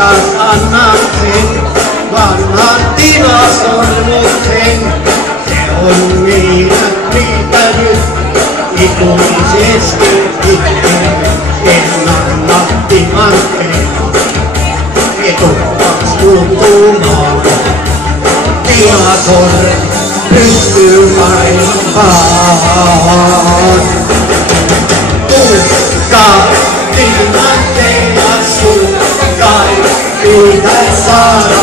Annan sen vanhan tilasormuksen. Se on meidän riittänyt ikuisesti itken. En anna timanteen, etukas tuntumaan. Tilasorm pystyy parempaan. Tuhkaa timanteen ja sukkai. Pitäis saada,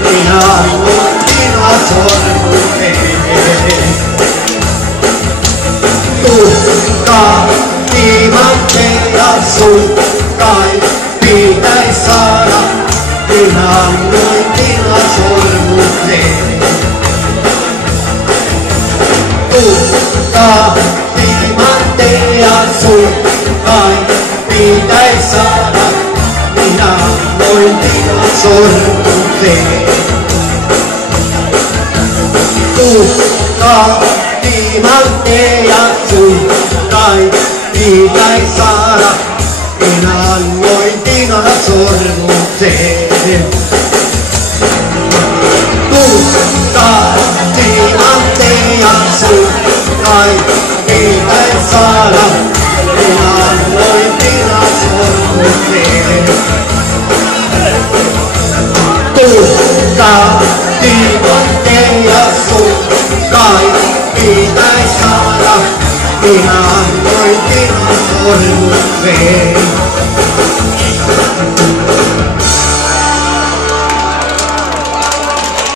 minä annan tilasormuteen. Tuhkaa, timanteen ja sukkai. Pitäis saada, minä annan tilasormuteen. Tuhkaa, timanteen ja sukkai. Pitäis saada, minä annoin tilasormuteen. Tuhkaa, timanteen ja sukkai. Pitäis saada, minä annoin tilasormuteen. Tuhkaa, timanteen ja sukkai. Pitäis saada, minä annoin tilasormuteen. Tuhkaa, timanteen ja sukkai. Pitäis saada, minä